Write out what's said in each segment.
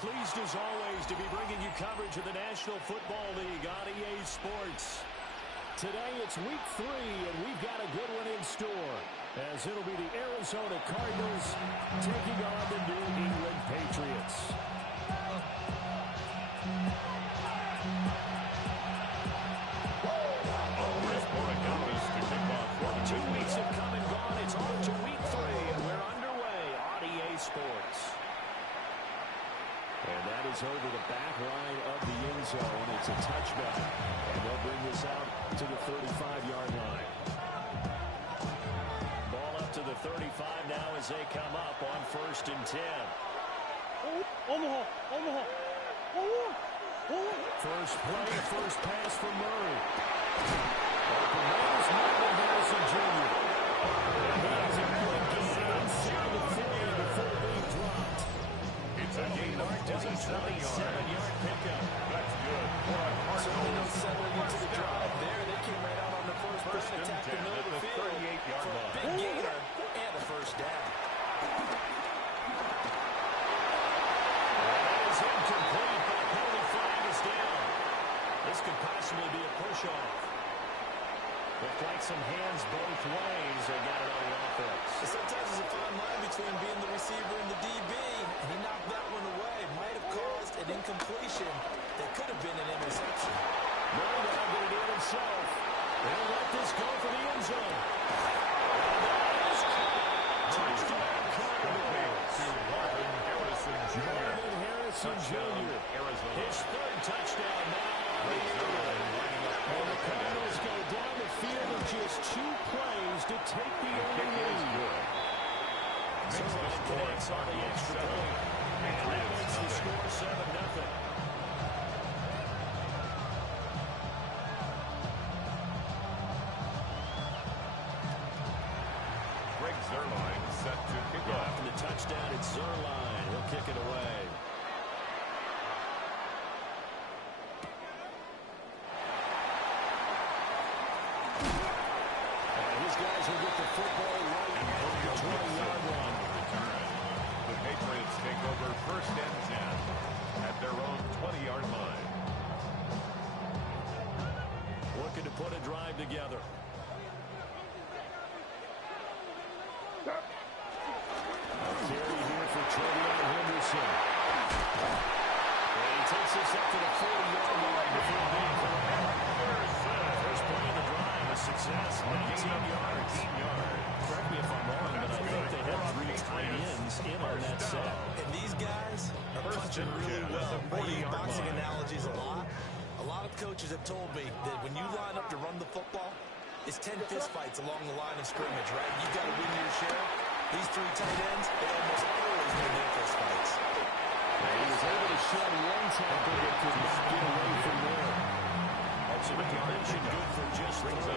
pleased as always to be bringing you coverage of the National Football League on EA Sports. Today it's week 3, and we've got a good one in store, as it'll be the Arizona Cardinals taking on the New England Patriots. Two weeks have come and gone. It's on to week 3, and we're underway on EA Sports. And that is over the back line of the end zone. It's a touchback, and they'll bring this out to the 35-yard line. Ball up to the 35 now as they come up on 1st and 10. First play, first pass for Murray. Open man is Marvin Harrison Jr. He has a good gain inside the 40 before being dropped. It's a gain of 27-yard pickup. That's good. Certainly no settling into the drive there. They came right out on the first play and attacked the middle of the field 38-yard for a line. big gainer and a first down. That is incomplete, but a penalty flag is down. This could possibly be a push-off. Looked like some hands both ways. They got it on the offense. Sometimes there's a fine line between being the receiver and the DB. He knocked that one away. Might have caused an incompletion that could have been an interception. Murray now going to do it himself. They'll let this go for the end zone. Touchdown, Cardinals. Marvin Harrison Jr. Marvin Harrison Jr. His 3rd touchdown now. And the Cardinals go down the field in just 2 plays to take the early lead. Someone connects on the extra point. And that makes the score 7-0. Greg Zuerlein set to kick off. After the touchdown, it's Zuerlein. He'll kick it away. Guys will get the football right at the 20-yard line. The Patriots take over 1st and 10 at their own 20-yard line. Looking to put a drive together. A carry here for Travion Henderson. And he takes this up to the 40-yard line before being correct. First play of the drive, a success, 19 yards. Correct me if I'm wrong, but I think they had 3 tight ends in on that set. And these guys are punching really well. I use boxing analogies a lot. A lot of coaches have told me that when you line up to run the football, it's 10 fistfights along the line of scrimmage, right? You've got to win your share. These 3 tight ends, they almost always win their fistfights. He was able to shed one tackle that could not get away from there. So the conversion good for just 3. 2nd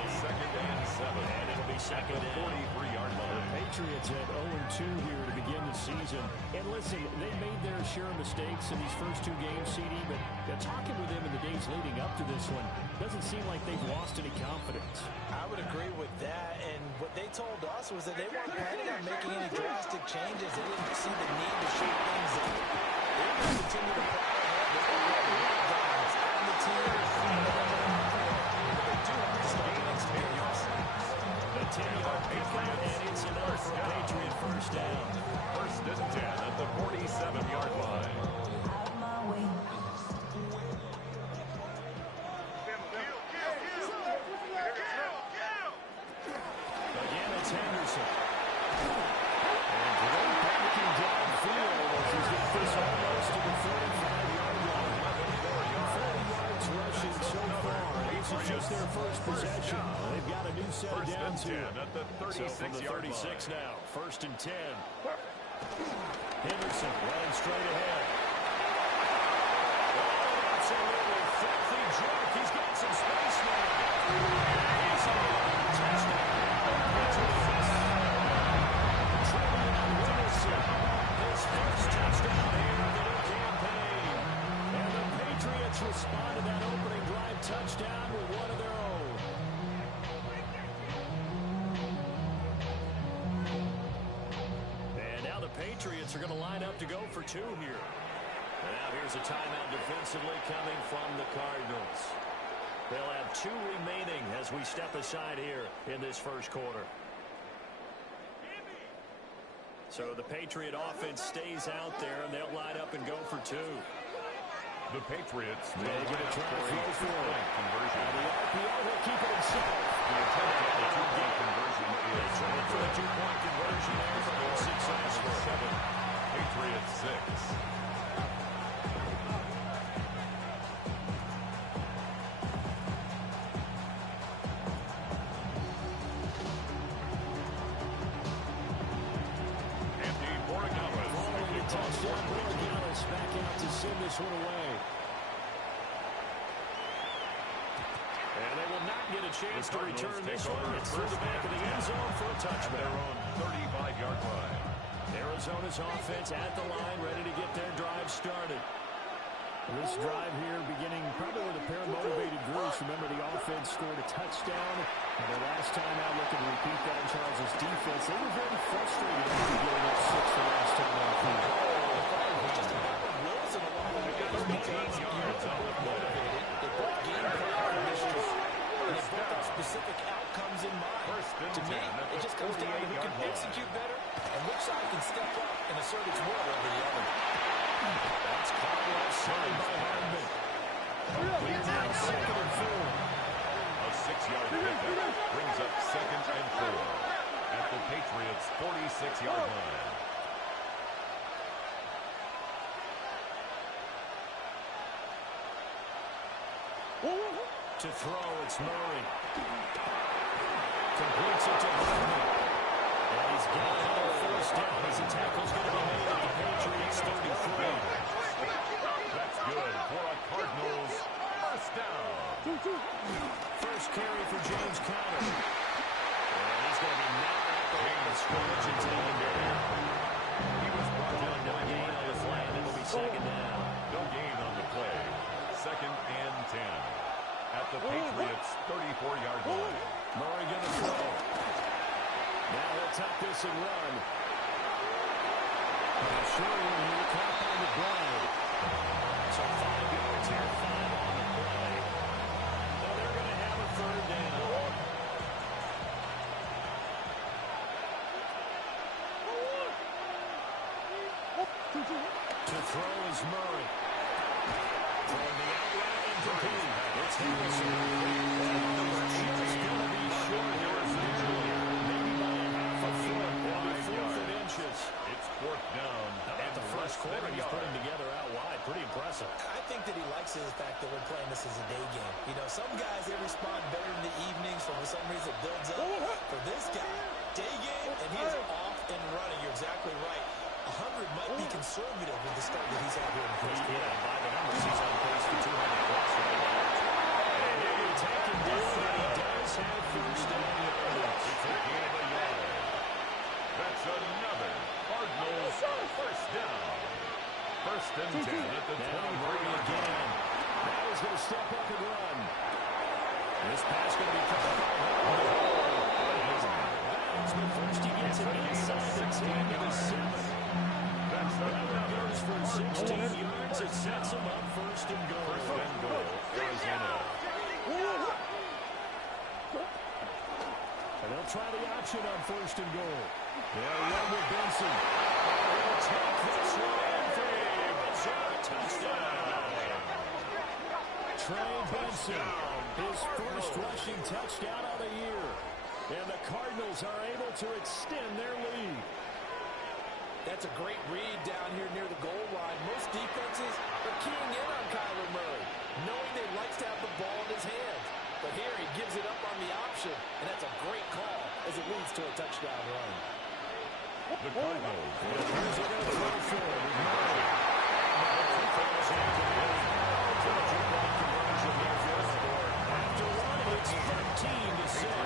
and 7. And it'll be second and 43-yard line. The Patriots have 0-2 here to begin the season. And listen, they made their share of mistakes in these first 2 games, CD, but talking with them in the days leading up to this one, doesn't seem like they've lost any confidence. I would agree with that, and what they told us was that they weren't planning on making any drastic changes. They didn't see the need to shake things up. They're going to continue to plow ahead. They're going to get guys on the team. They do have to start the next games. A 10-yard pickup, and it's enough for a Patriot first down. 1st and 10 at the 47-yard line. Again, it's Henderson. And great backing downfield as he's got this almost to the 45-yard line. 40 yards rushing so far. This is just their first possession. They've got a new set of downs here. At the 36-yard So from the 36 line. now, 1st and 10. Henderson running straight ahead. Oh, absolutely filthy jerk. He's got some space now. He's on the touchdown. His first touchdown here of the new campaign. And the Patriots respond to that opening drive touchdown with one of their own. And now the Patriots are going to line up to go for 2 here. And now here's a timeout defensively coming from the Cardinals. They'll have 2 remaining as we step aside here in this first quarter. So the Patriot offense stays out there, and they'll line up and go for 2. The Patriots They're going to try to throw for it. Conversion. The RPO will keep it himself. The attempt at the 2-point conversion is trying for the 2-point conversion there, but unsuccessful. 7. Patriots 6. This one away. And they will not get a chance to return this one. It's through the back of the end zone for a touchback. Their own 35-yard line. Arizona's offense at the line, ready to get their drive started. This drive here beginning probably with a pair of motivated groups. Remember, the offense scored a touchdown. And the last time out, looking to repeat that in Charles' defense, they were very frustrated after getting up 6 the last time out here. Specific outcomes in mind. To me, it just comes down to who can execute better and which side can step up and assert its will over the other. That's caught left side by Hardman. He's now 2nd and 4. A 6-yard pickup brings up 2nd and 4 at the Patriots' 46-yard line. To throw, it's Murray. Completes it to Hardman. And he's got it on 1st down as the tackle's going to be made at the Patriots' 33. That's good for a Cardinals 1st down. First carry for James Conner. And he's going to be met at the line of scrimmage and taken down. He was brought down. No gain on the play, and it will be 2nd down. No gain on the play. 2nd and 10. At the Patriots' 34-yard line. Murray going to throw. Now he'll tuck this and run. Sherwood here, caught by the glide. So 5 yards here, 5 on the play. Now they're going to have a 3rd down. To throw is Murray. Throwing the out route incomplete. It's Harrison. She's going to be short here eventually. Maybe by a half a foot. It'll be 4th inches. It's 4th down. At the first quarter, he's putting together out wide. Pretty impressive. I think that he likes the fact that we're playing this as a day game. You know, some guys, they respond better in the evenings. For some reason, it builds up. For this guy, day game, and he is off and running. You're exactly right. 100 might be conservative with the start that he's had here in the first quarter. Yeah, by the numbers, he's on pace for 200 plus right now. And he'll be taken down, and he does have 1st down yards. It's a gain of a yard. That's another Cardinals 1st down. 1st and 10 at the 23-yard line. Now he's going to step up and run. This pass going to be caught by Hardman. But first he gets it inside the 10 to the 7. Goes for 16 yards. It sets him up 1st and goal. 1st and goal, Arizona. And they'll try the option on 1st and goal. They'll run with Benson. They'll take this one for a touchdown. Trey Benson, his 1st rushing touchdown of the year. And the Cardinals are able to extend their lead. That's a great read down here near the goal line. Most defenses are keying in on Kyler Murray, knowing they likes to have the ball in his hands. But here he gives it up on the option, and that's a great call as it leads to a touchdown run. The Cardinals. Here's a good throw for him. After running, it's 13-6.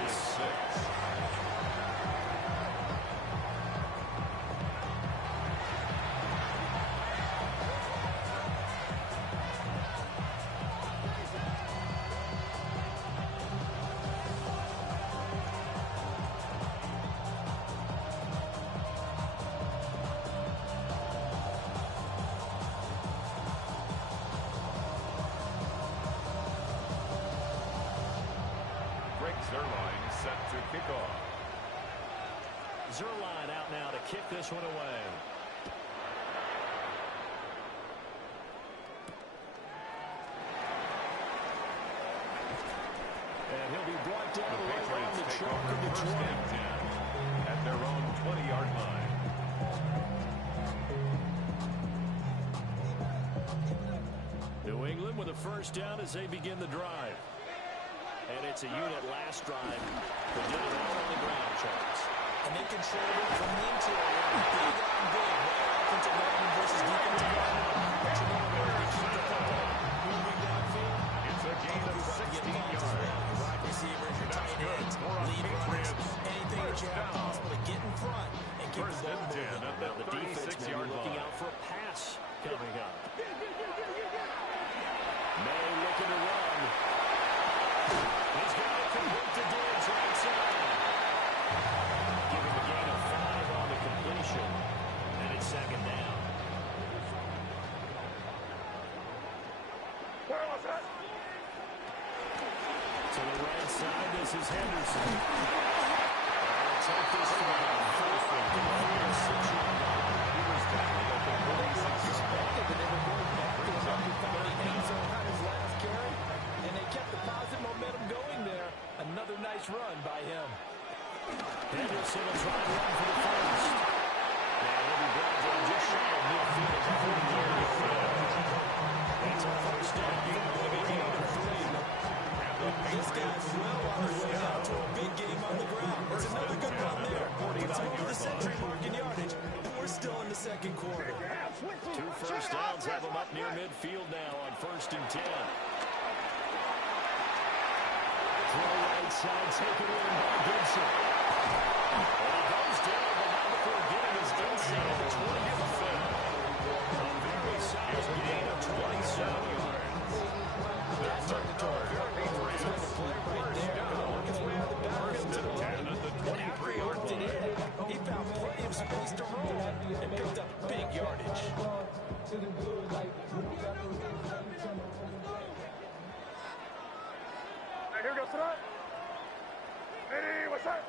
draw. Zerline out now to kick this one away. And he'll be brought down right around the chalk of the 20. At their own 20-yard line. New England with a first down as they begin the drive. And it's a unit last drive that did it all on the ground, Charles. And they controlled it from the interior. Big on big. Right offensive lineman versus defensive lineman. But you know where they keep the football moving downfield? It's a gain of 16 yards. Your wide receivers, your tight ends, lead runners, anything that you have possible to get in front and keep the ball moving. Now the defense may be looking out for a pass coming up. May looking to run. He's got it complete to Diggs right side. Giving the gain of 5 on the completion. And it's second down. To the right side, this is Henderson. Take this one. First and 6-yard line. He was tackled at the 46-yard line. They were going back to the run. He found the end zone on his last carry, and they kept the positive momentum going there. Another nice run by him. Henderson will try to run for the first. And he'll be brought down just shy of midfield at the 40-yard line. That's a first down. Going to be gained of 3. This guy's well on his way out to a big game on the ground. It's another good run there. It's over the century mark in yardage, and we're still in the second quarter. 2 first downs have him up near midfield now on 1st and 10. Throw right side, taken in by Gibson. And he goes down, but not before getting his inside the 25th. A very solid gain of 27 yards. That's on the door. Patriots with the play right there. Work his way out of the backfield to the line. At the 23-yard line. He found plenty of space to roll and picked up big yardage. Here we go, son. Ready, what's up?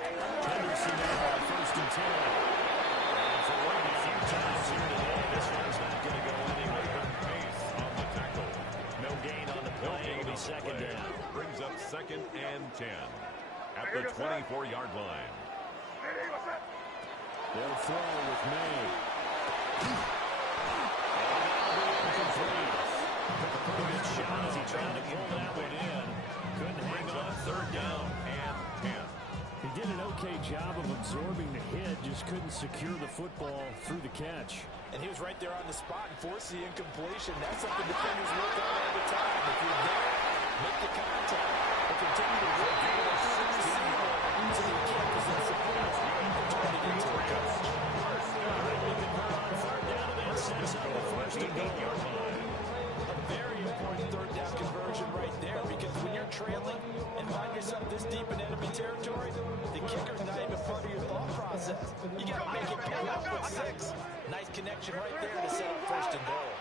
Henderson now on 1st and 10. And for one a few times here today, this one's not going to go anywhere. Pace on the tackle. No gain on the play. It'll be second down. Brings up 2nd and 10. At the 24-yard line. Ready, what's up? They'll throw with May. And that'll be incomplete. Took a pretty good shot as he tried to pull that one in. Couldn't hang on. 3rd down and 10. He did an okay job of absorbing the hit, just couldn't secure the football through the catch. And he was right there on the spot and forced the incompletion. That's something defenders work on all the time. If you're there, make the contact and continue to work your way through the receiver so you can't possess the football and turn it into a catch. Third down, and that sets up the 1st and goal. A very important 3rd down conversion right there, because when you're trailing and find yourself this deep in enemy territory, the kicker's not even part of your thought process. You got to make it pay off with 6. Nice connection right there to set up 1st and goal.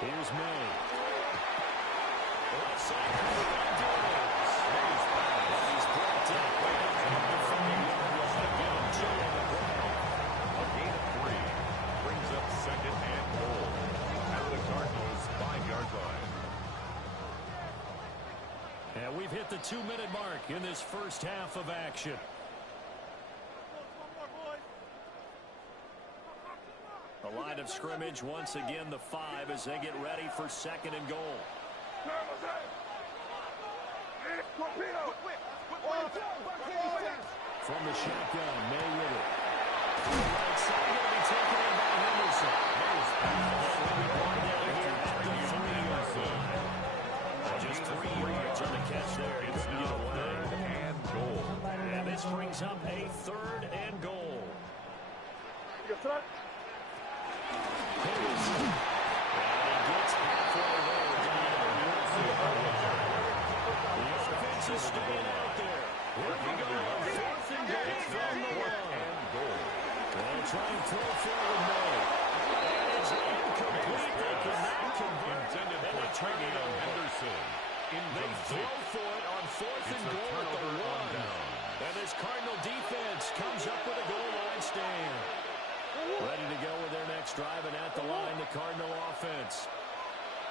Here's May. Left side for the Cardinals. He's brought down right up to the 40-yard line. A gain of 3. Brings up 2nd and goal. At the Cardinals' 5-yard line. And we've hit the 2-minute mark in this first half of action. The line of scrimmage, once again, the 5 as they get ready for 2nd and goal. From the shotgun, May with it. Right side, going to be taken in by Henderson. Just 3 yards on the catch there. It's now 3rd and goal. And this brings up a 3rd and goal. Henderson. And he gets halfway there down. The offense is staying out there. Here we go. 4th and goal from the line. They'll try and throw forward May. And it's incomplete. They cannot convert. Intended for training on Henderson. They throw for it on fourth and goal at the 1. And this Cardinal defense comes up with a goal line stand. Ready to go with their next drive, and at the line, the Cardinal offense.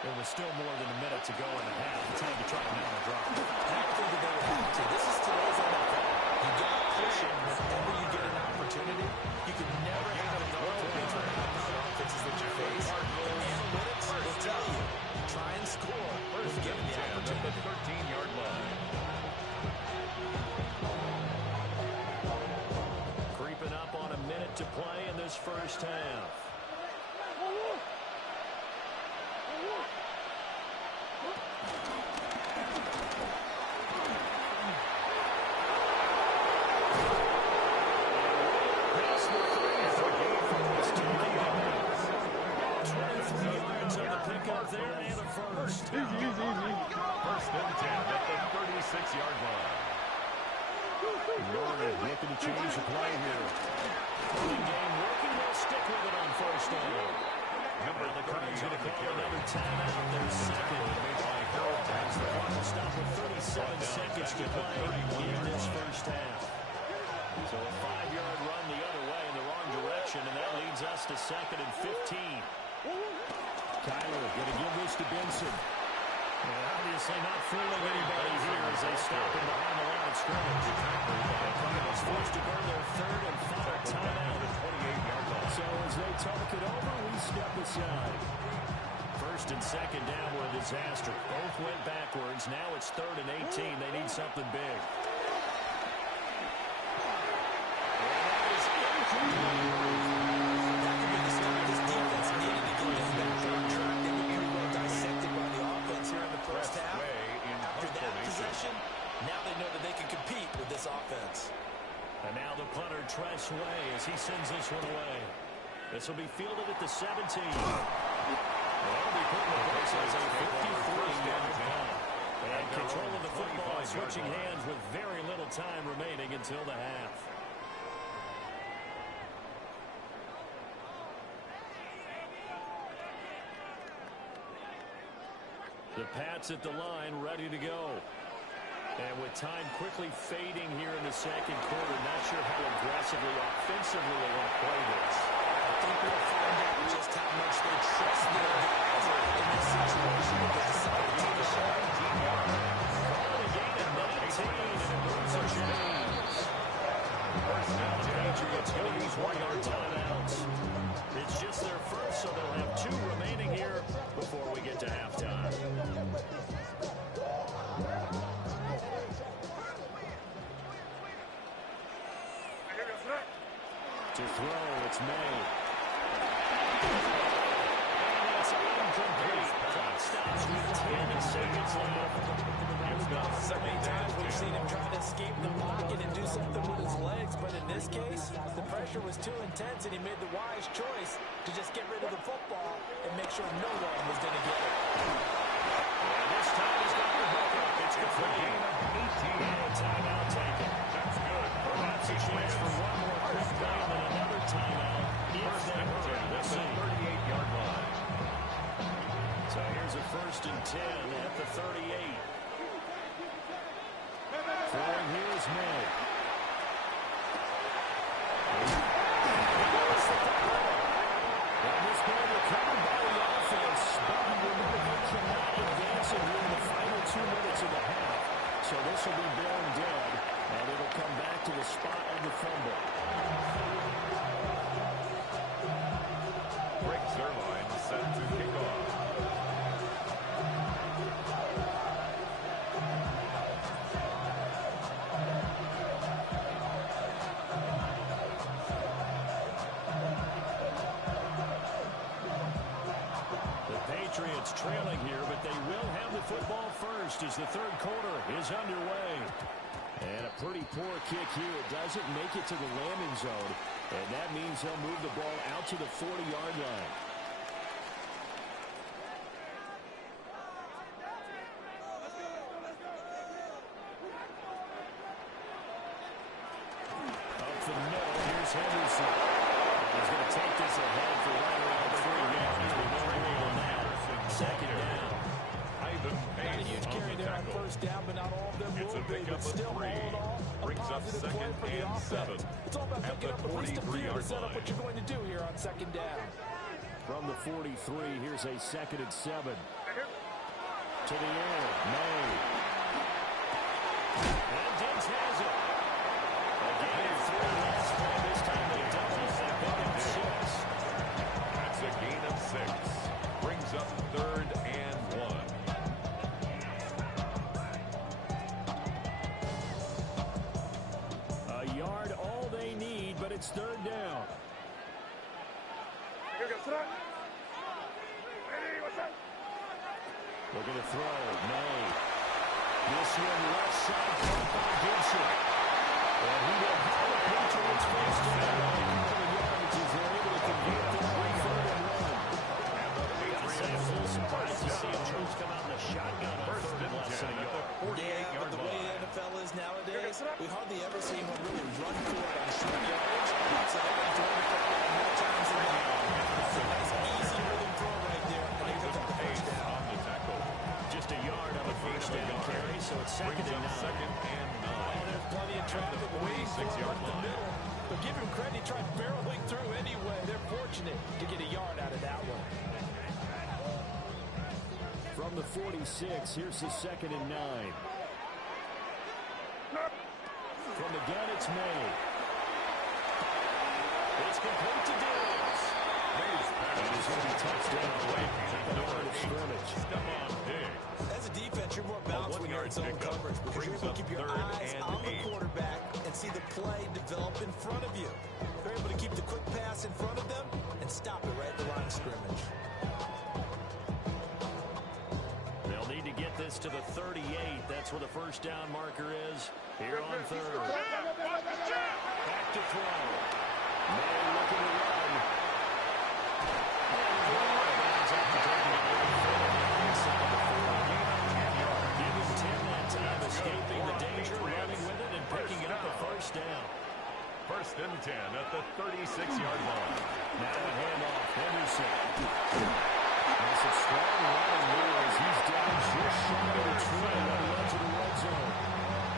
There was still more than a minute to go in the half. Time to try now to drop. I don't think that they would have to. This is today's NFL. You got to push it whenever you get an opportunity. You can never have enough points for how good offenses that you face. The analytics will tell you. Try and score when given the opportunity. 13-yard line. Creeping up on a minute to play in this first half. First and 10 at the 36-yard line. Warner looking to change the play here. Running game working. They'll stick with it on first down. The Cardinals going to call another timeout. Their second. As the clock will stop with 37 seconds to play in this first half. So a 5-yard run the other way in the wrong direction, and that leads us to second and 15. Kyler going to give this to Benson. And obviously not fooling anybody here as they stop him behind the line of scrimmage. The Cardinals forced to burn their third and final timeout at 28-yard line. So as they talk it over, we step aside. First and second down were a disaster. Both went backwards. Now it's third and 18. They need something big. Now they know that they can compete with this offense. And now the punter, Tress Way, as he sends this one away. This will be fielded at the 17. They'll be putting the base as a 53-yard punt. And control of the football, switching hands with very little time remaining until the half. The Pats at the line, ready to go. And with time quickly fading here in the second quarter, not sure how aggressively, offensively they want to play this. I think we'll find out just how much they trust their guys in this situation. They decide to take a shot. Calling a gain of 19, and it moves a chains. First down, the Patriots going to use 1-yard timeouts. It's just their first, so they'll have 2 remaining here before we get to halftime. To throw, it's May. And it's incomplete. Clock stops with 10 seconds left. So many times we've seen him try to escape the pocket and do something with his legs, but in this case, the pressure was too intense, and he made the wise choice to just get rid of the football and make sure no one was going to get it. And this time he's got the hook up. It's good for a gain of 18. And a timeout taken. That's good. Perhaps a chance for one more quick play and then another timeout. If they hurry, we'll see. 38-yard line. So here's a first and 10 at the 38. Throwing here is May. And this ball recovered by the offense. But remember, they cannot advance it here in the final 2 minutes of the half. So this will be blown dead, and it'll come back to the spot of the fumble. Greg Zuerlein set to kick off. Patriots trailing here, but they will have the football first as the third quarter is underway. And a pretty poor kick here. It doesn't make it to the landing zone, and that means they'll move the ball out to the 40-yard line. Up for the middle, here's Henderson. He's going to take this ahead for right around 3 yards. Second down. Either Pace Not a huge carry there on first down, but not all of them It's a will be. pickup But of still, all 3. in all, a Brings up positive second play for the and offense. 7. It's all about At picking the up at least a few 43-yard to set up line. what you're going to do here on second down. From the 43, here's a 2nd and 7. To the air, May. And Diggs has it. Again, 3 last play. This time they double. They pick up 6. That's a gain of 6. Brings up 3rd and 1. A yard, all they need, but it's 3rd down. Looking to throw, May. This one left side, caught by Gibson. And he will have the Patriots first down. They're able to convert their 3rd and 1. And the Patriots I'm a little surprised to see him come out in the shotgun on 3rd and less than a yard. Yeah, but the way the NFL is nowadays, we hardly ever see anyone really run for it on short yardage. So they're going to throw the football more times than not. That's a nice, easy rhythm throw right there. And they pick up the first down. on the tackle. Just a yard on the first down carry, so it's 2nd and 9. 2nd and 9. Oh, there's plenty of traffic waiting for him up the middle. But give him credit, he tried barreling through anyway. They're fortunate to get a yard out of that one. From the 46, here's the 2nd and 9. From the gun, it's May. It's complete to Diggs. May's pass It's going to be touchdown away at the line of scrimmage. Stephon Diggs. As a defense, you're more balanced when you're in zone coverage because you're able to keep your eyes on the quarterback and see the play develop in front of you. You're able to keep the quick pass in front of them and stop it right at the line of scrimmage. They'll need to get this to the 38. That's where the first down marker is. Here on 3rd. Back to throw. May looking to run. Give him 10 that time, escaping the danger, running with it, and picking up the first down. 1st and 10 at the 36-yard line. Now a handoff, Henderson. That's a strong running there as he's down just shy of the trail on the edge of the red zone.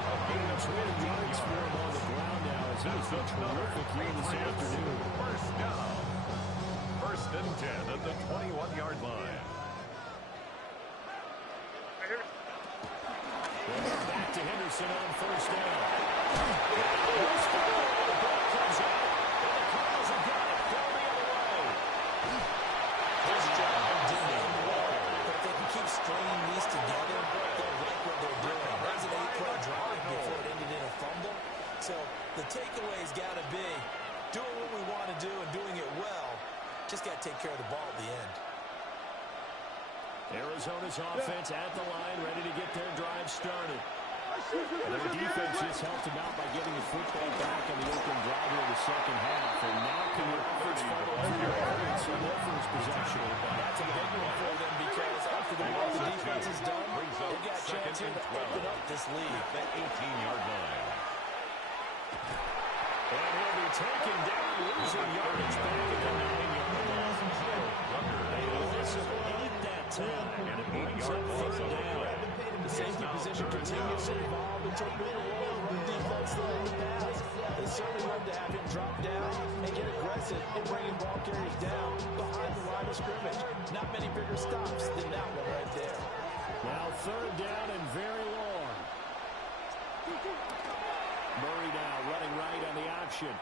A gain of 20 yards for him on the ground now as he's been terrific here this afternoon. First down. 1st and 10 at the 21-yard line. Back to Henderson on first down. The ball comes out, and the Cardinals have got it. Throw the other way. This job didn't end well, but if they can keep stringing these together, they'll like what they're doing. That was an 8-play drive before it ended in a fumble. So the takeaway's got to be doing what we want to do and doing it well. Just got to take care of the ball at the end. Arizona's offense at the line, ready to get their drive started. Their defense just helped them out by getting the football back on the open drive in the second half. And now can the offense follow up their offense on their first possession? That's a big one for them because after the work the defense has done, they got a chance here to open up this lead. That 18-yard line. And he'll be taken down, losing yardage back at the 9-yard line. They elusive that time, and it brings up 3rd down. The safety position continues to evolve and take more role in run defense than in the past. They certainly love to have him drop down and get aggressive in bringing ball carriers down behind the line of scrimmage. Not many bigger stops than that one right there. Now 3rd down and very long. Murray now running right on the option.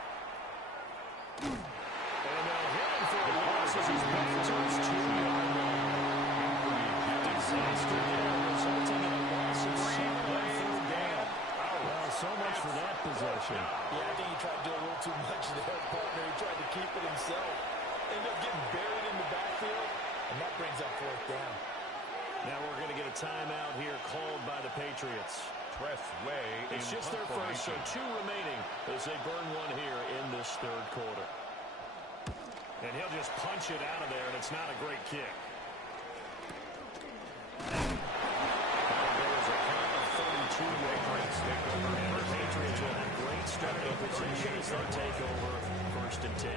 And they'll hit him for a loss as he's back to his 2-yard line. Disaster there, resulting in a loss of 7 on 3rd down. Well, so much for that possession. Yeah, I think he tried to do a little too much there, partner. He tried to keep it himself. Ended up getting buried in the backfield, and that brings up 4th down. Now we're going to get a timeout here called by the Patriots. Expressway. It's just their first, so 2 remaining as they burn one here in this 3rd quarter. And he'll just punch it out of there, and it's not a great kick. There's a count of 32 yards. And the Patriots will have great starting position as they take over 1st and 10.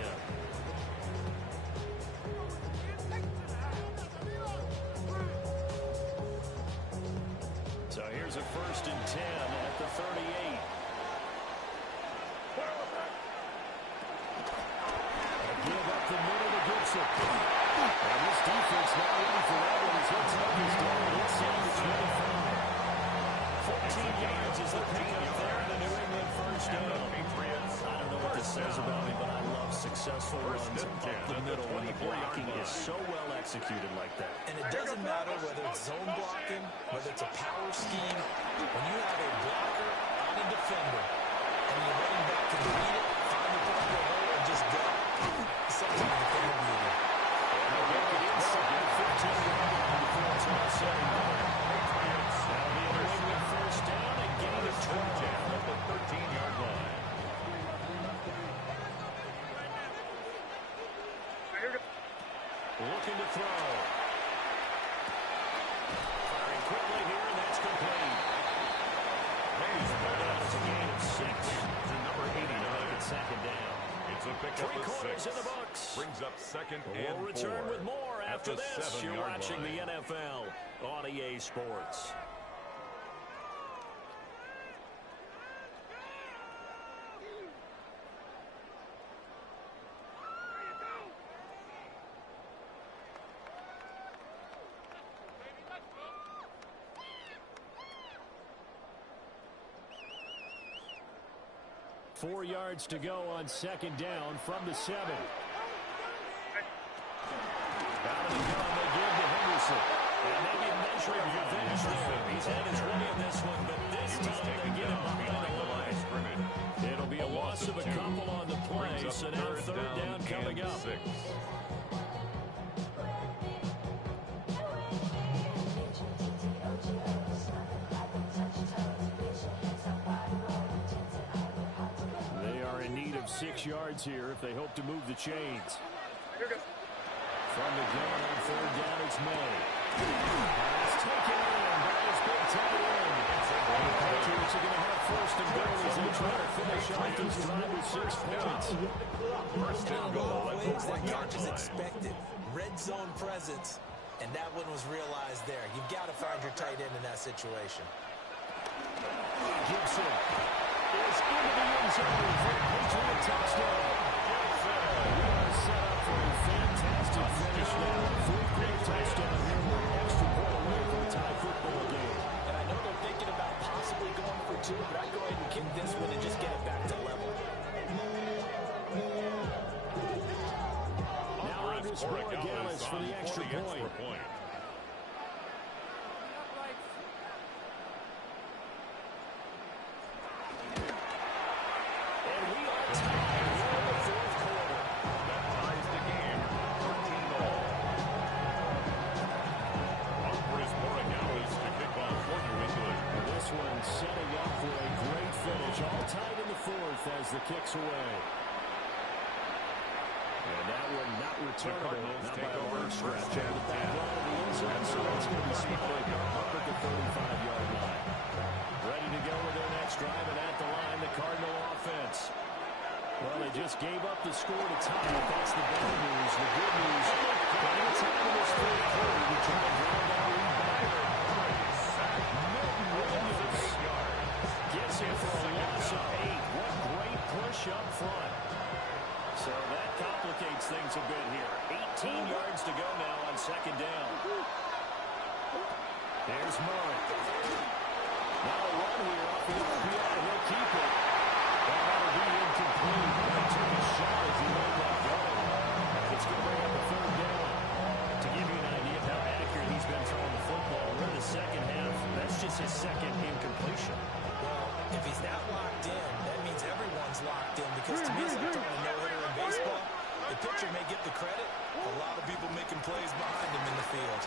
successful runs up the middle when the blocking is so well executed like that. And it doesn't matter whether it's zone blocking, whether it's a power scheme. When you have a blocker and a defender, and you're running back to read it, find the proper hole, and just go. Sometimes the thing will be there. And they'll get it inside 15-yard line before it's all said and done. Patriots now be able to win first down and gain a 12 at the 13-yard line. Looking to throw. Firing quickly here, and that's complete. That is a gain of 6 to number 89 at second down. It's a pickup of 6. In the books. Brings up second and 4. We'll return with more after this. You're watching line. the NFL on EA Sports. Four yards to go on second down from the 7. Down and gone, they give to Henderson. And maybe a measure of revenge there. He's had his way in this one, but this time they get him behind the line. It'll be a loss of a couple on the play, so now third down coming up. 6. They are in need of 6 yards here if they hope to move the chains. From the gun on third down, it's May. It's taken in by his big tight end. And the Patriots are going to have first and goal as they try to finish off this drive with 6 points. First and goal. Ways that catch is expected. Red zone presence, and that one was realized there. You've got to find your tight end in that situation. Gibson is into the end zone for a Patriot touchdown. We are set up for a fantastic finish now. Fourth quarter touchdown here. We're an extra point away from a tie football game. And I know they're thinking about possibly going for 2, but I'd go ahead and kick this one and just get it back to level. Now Andres Borregales for the extra point. And we are tied here in the fourth quarter. That ties the game. 13-all. Andres Borregales to kick off for New England. This one setting up for a great finish. All tied in the fourth as the kick's away. And that one not returnable. Not by a long stretch. And the back line of the end zone, so it's going to be spotted up at the 35-yard line. Ready to go with their next drive, and at the line, the Cardinal offense. Well, they just gave up the score to tie it. That's the bad news. The good news, any time in this fourth quarter, you try to ground that lead back. Milton Williams gets in for a loss of 8. What great push up front. So that complicates things a bit here. 18 yards to go now on second down. There's Murray. Now a run here off the RPI. He'll keep it. That'll be incomplete. He took a shot as he let that go. It's going to bring up a third down. To give you an idea of how accurate he's been throwing the football, we're in the second half. That's just his second incompletion. Well, if he's not locked in, that means everyone's locked in, because to me it's like throwing a no-hitter in baseball. The pitcher may get the credit. A lot of people making plays behind him in the field.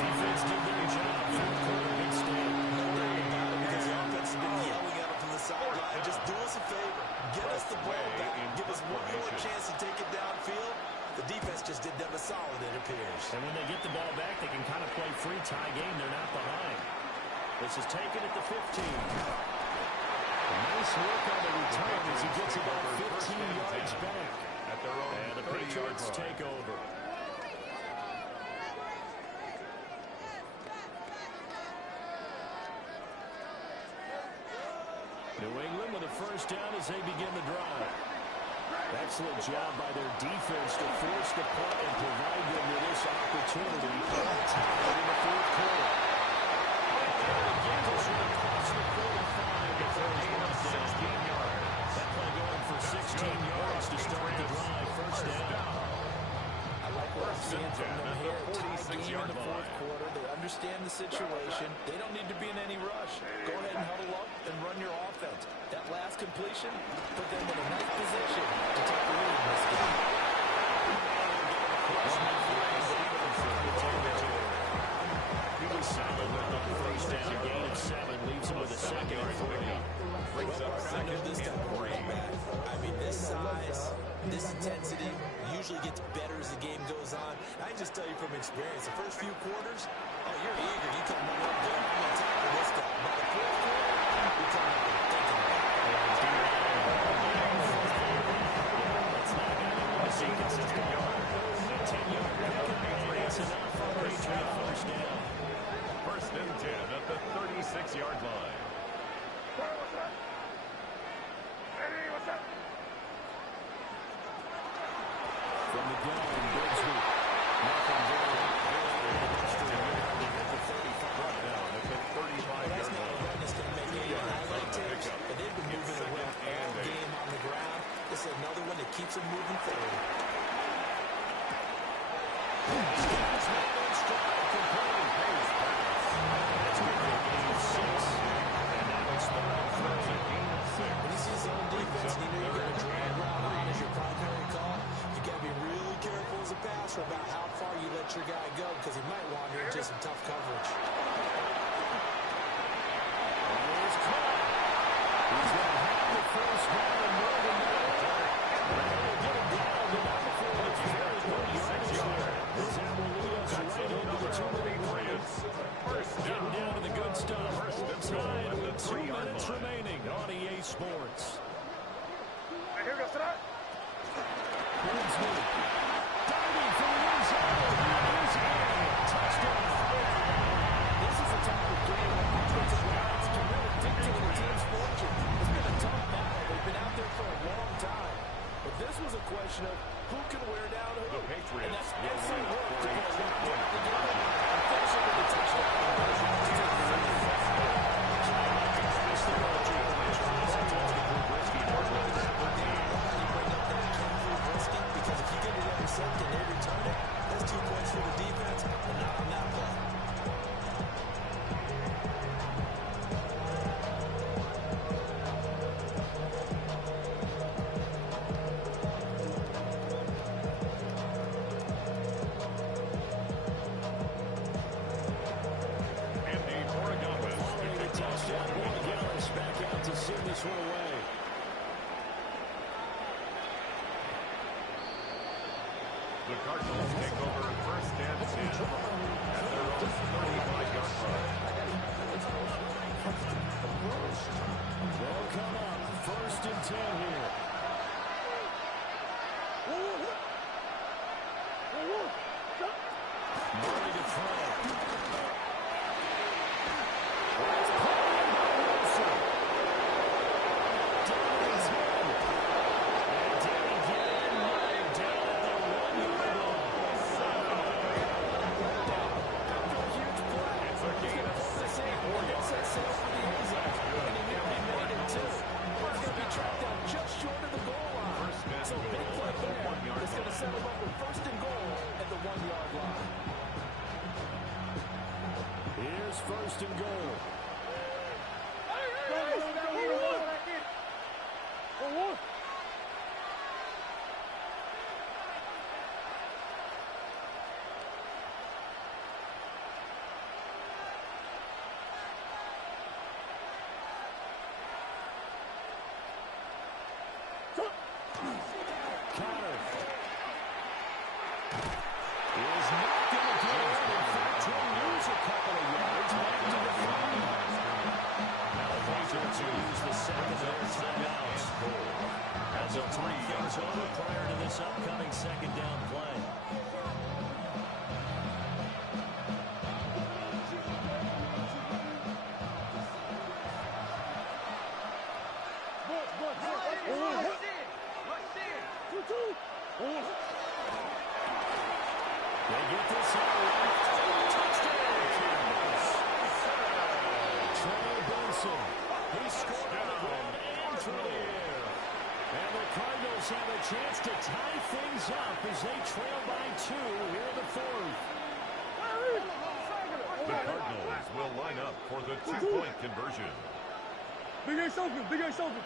Defense did their job. Fourth quarter, big stand. No doubt about it, because the offense has been yelling at him from the sideline. Just do us a favor. Get us the ball back. Give us one more chance to take it downfield. The defense just did them a solid, it appears. And when they get the ball back, they can kind of play free tie game. They're not behind. This is taken at the 15. A nice work on the return as he gets about 15 yards back. And the Patriots take over. New England with a first down as they begin the drive. Excellent job by their defense to force the punt and provide them with this opportunity. Tied in the fourth quarter. Again, this one across the 45. understand the situation. They don't need to be in any rush. Go ahead and huddle up and run your offense. That last completion put them in a nice position to take the lead in this game. He was solid with the first down. Gain of 7 leaves him with a second and 3. Brings up I know this type of running back. I mean, this size, this intensity usually gets better as the game goes on. I can just tell you from experience, the first few quarters, oh, you're eager. You come up there, I'm on top of this guy. By the fourth quarter, you're coming up and thinking about it. It's not going to be a consistent yard. A 10-yard pickup. That's enough for a Patriot first down. First and 10 at the 36-yard line. From the gun, Bigsby. Nothing there. At the 35. Brought down at the 35-yard line. That's going to make any highlight tapes, but they've been moving the ball all game on the ground. This is another one that keeps them moving forward. When you see zone defense, you know you got a drag route on as your primary call. You got to be really careful as a passer about how far you let your guy go because he might wander into some tough coverage. He's caught. He's going to have the first down and more than that. They'll get him down to about the 46 yard. That will lead us right into the 2-minute break. Getting down to the good stuff. Time with 2 minutes remaining on EA Sports. Bigsby. Diving for the end zone. He's in. Touchdown. This is a type of game where offensive lines can really dictate a team's fortune. It's been a tough battle. They've been out there for a long time. But this was a question of who can wear down who. The Patriots and that's will every win work to for a put one two-point down together and finish it with a touchdown. Because if you get it intercept and they return it, that's 2 points for the defense, but not on that play. Following the touchdown, Gallis back out to send this one away. The Cardinals take over first and 10 at their own 35-yard line. They'll come up first and 10 here. Murray to throw. It's caught in by Wilson. Down his head. And did he get in? Murray down at the 1-yard line. After a huge play, It's a gain of this in, hits that sail for the end zone, and he nearly made it too. He's going to be tracked down just short of the goal line. So big play there. It's going to settle up with first and goal at the 1-yard line. Here's first and goal. Connor is not going to get it. In fact, he'll lose a couple of yards back to the 5. Now the Patriots will use the second of their timeouts as a 3-yard over prior to this upcoming second down play. They get this out right. Touchdown, Cardinals. Trey Benson. He scored on the ground and through the air. And the Cardinals have a chance to tie things up as they trail by 2 here in the 4th. The Cardinals will line up for the two-point conversion. Big Ace open. Big Ace open.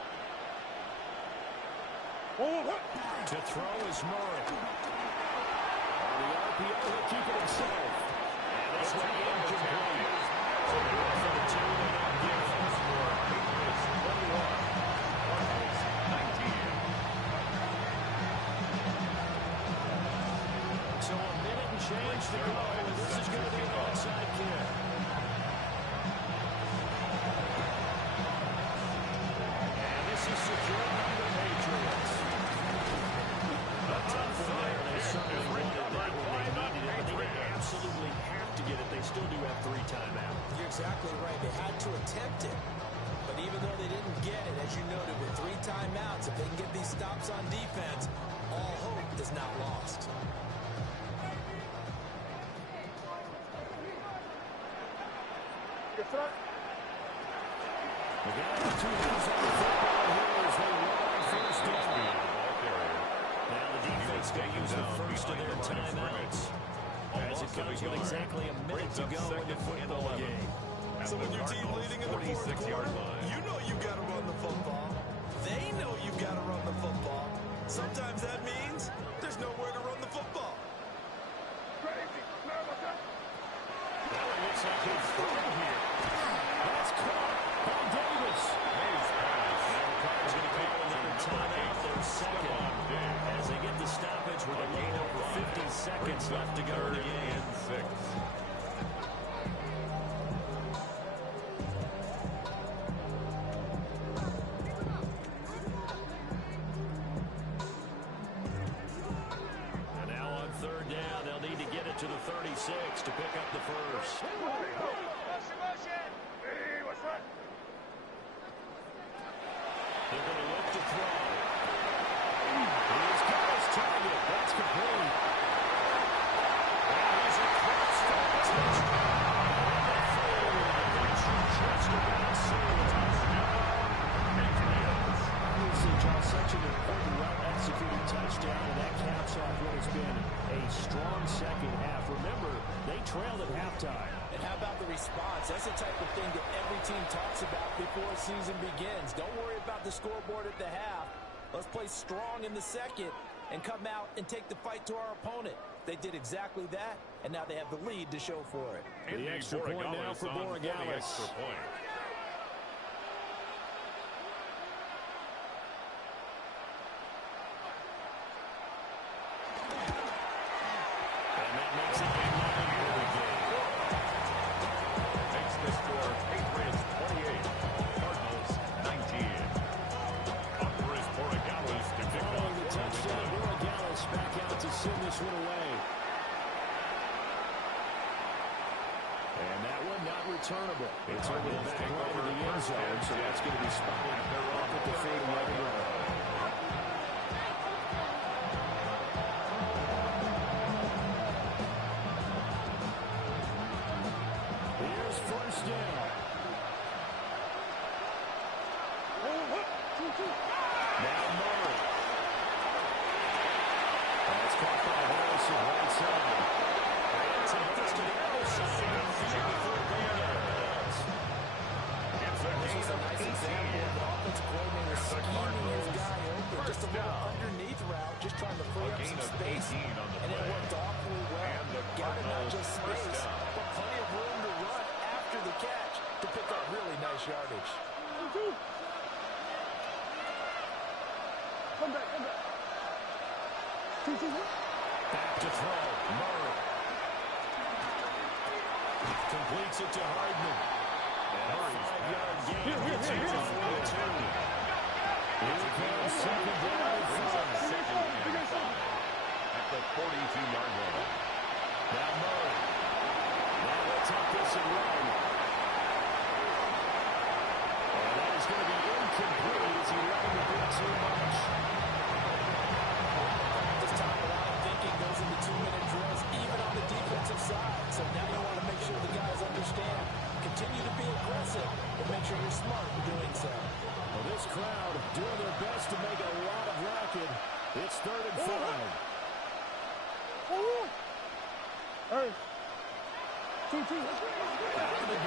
To throw is Murray. On the RPO, he'll keep it himself. And this one incomplete. So they go for the two. They don't give it. Patriots 21. Cardinals 19. So a minute and change to go. And this is going to be an onside kick. And this is secured by the Patriots. A tough one there. They certainly wanted that when they needed it, but they didn't absolutely have to get it. They still do have 3 timeouts. You're exactly right. They had to attempt it. But even though they didn't get it, as you noted, with 3 timeouts, if they can get these stops on defense, all hope is not lost. Yes, sir. They got 2 hands on the football here as they run first down. Now the defense they use the first of their timeouts. As it comes with exactly a minute to go in the football game. So when your team leading in the fourth quarter, you know you've got to run the football. They know you've got to run the football. Sometimes that means there's nowhere to run the football. Crazy. Now what's up? Now it looks like he'll throw here. That's caught by Davis. Now the Cardinals going to call another timeout, their second. As they get the stoppage with a little over 50 seconds left to go in the game. 6. And now on 3rd down, they'll need to get it to the 36 to pick up the first. Hey, what's that? They're going to look to throw. Here's Kyle's target. That's complete. And he's across for a touchdown. Just about sealed. Obviously, John, such an important, well-executed touchdown, and that caps off what has been a strong second half. Remember, they trailed at halftime. And how about the response? That's the type of thing that every team talks about before a season begins. Don't worry about the scoreboard at the half. Let's play strong in the second and come out and take the fight to our opponent. They did exactly that, and now they have the lead to show for it. The extra point now for Borregales. And that makes it a 9-point game. Makes the score Patriots 28, Cardinals 19. Up for his Borregales to pick up Following the touchdown, Borregales back out to send this one away. And that one not returnable. It's over the back line of the end zone, so that's going to be spotted off at the 30-yard line. Here's first down. Now Murray. That's caught by Harrison right side. And take this to the other side of the field before going out of bounds. This was a nice example of the offensive coordinator scheming his guy open. Just a little underneath route, just trying to free up some space. And it worked awfully well. Got it not just space, but plenty of room to run after the catch to pick up really nice yardage. Come back, come back. Back to throw. Murray. Completes it to Hardman. And a 5-yard gain gets him to 42. Here comes second down and 5. Second and 5 at the 42-yard line. Now Murray. Now they'll take this and run. And that is going to be incomplete as he let him a bit too much. This time, a lot of thinking goes into 2-minute drills, even on the defensive side. So now you want to make sure the guys understand. Continue to be aggressive, but make sure you're smart in doing so. Well, this crowd doing their best to make a lot of racket. It's 3rd and 5. Hey. Out of the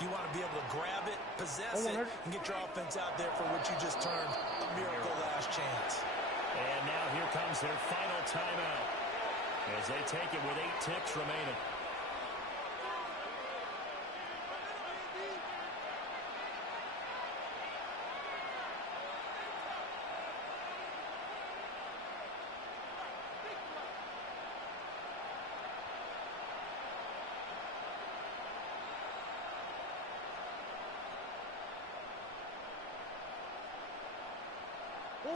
You want to be able to grab it, possess it, and get your offense out there for what you just termed a miracle last chance. And now here comes their final timeout as they take it with 8 ticks remaining.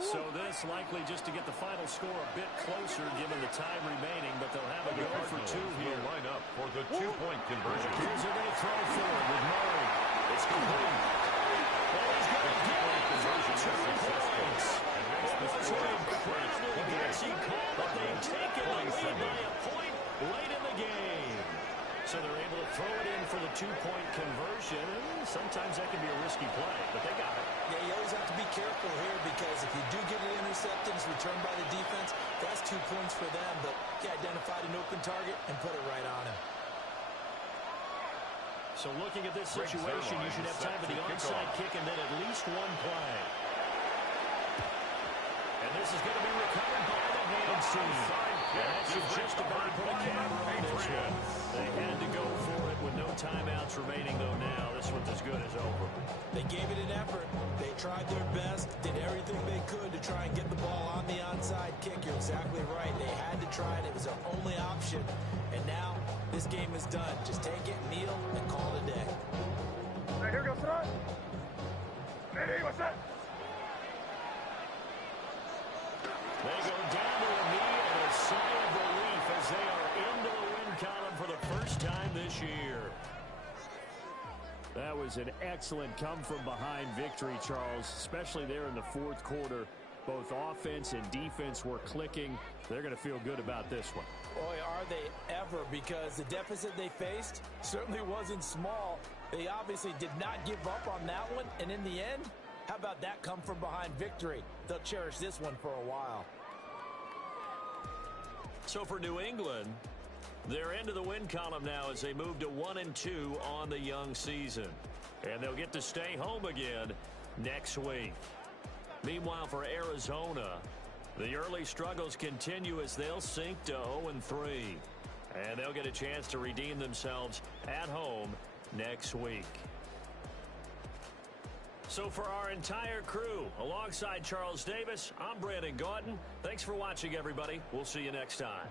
So this likely just to get the final score a bit closer given the time remaining, but they'll have a go for 2 here. Line up for the 2-point conversion. Here's they're going to throw forward with Murray. It's complete. And he's going to get it for 2 points. It was an incredibly gutsy call, but they've taken the lead by a point late in the game. So they're able to throw it in for the 2-point conversion. Sometimes that can be a risky play, but they got it. Yeah, you always have to be careful here because if you do get it intercepted, it's returned by the defense, that's 2 points for them. But he identified an open target and put it right on him. So looking at this situation, you should have time for the onside kick and then at least 1 play. And this is going to be recovered by the hands team. And that should just about put a camera on this one. They had to go for it with no timeouts remaining, though now. This one's as good as over. They gave it an effort. They tried their best, did everything they could to try and get the ball on the onside kick. You're exactly right. They had to try it. It was their only option. And now this game is done. Just take it, kneel, and call it a day. Right, here goes front. Ready, what's that? They go down to a knee and a sigh of relief as they are into the win column for the first time this year. That was an excellent come-from-behind victory, Charles, especially there in the 4th quarter. Both offense and defense were clicking. They're going to feel good about this one. Boy, are they ever, because the deficit they faced certainly wasn't small. They obviously did not give up on that one, and in the end, how about that come-from-behind victory? They'll cherish this one for a while. So for New England, they're into the win column now as they move to 1-2 on the young season. And they'll get to stay home again next week. Meanwhile, for Arizona, the early struggles continue as they'll sink to 0-3. And they'll get a chance to redeem themselves at home next week. So for our entire crew, alongside Charles Davis, I'm Brandon Gautin. Thanks for watching, everybody. We'll see you next time.